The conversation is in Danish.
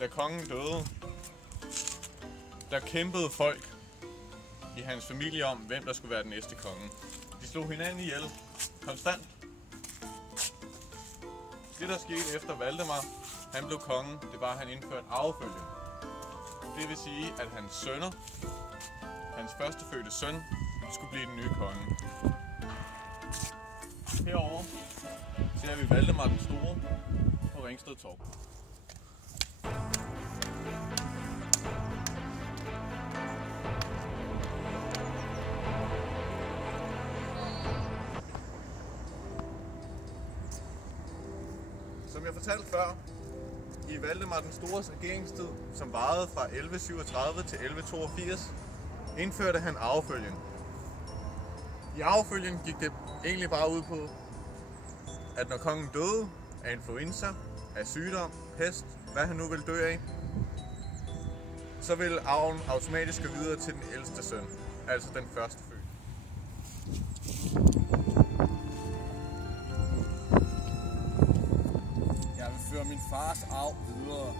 Da kongen døde, der kæmpede folk i hans familie om, hvem der skulle være den næste konge. De slog hinanden ihjel konstant. Det, der skete efter Valdemar, han blev konge, det var, at han indførte arvefølgen. Det vil sige, at hans sønner, hans førstefødte søn, skulle blive den nye konge. Herovre ser vi Valdemar den Store på Ringsted Torv. Som jeg fortalte før, i Valdemar den Stores regeringstid, som varede fra 1137 til 1182, indførte han arvefølgen. I arvefølgen gik det egentlig bare ud på, at når kongen døde af influenza, af sygdom, pest, hvad han nu ville dø af, så ville arven automatisk gå videre til den ældste søn, altså den førstefødte. Jeg vil føre min fars arv videre.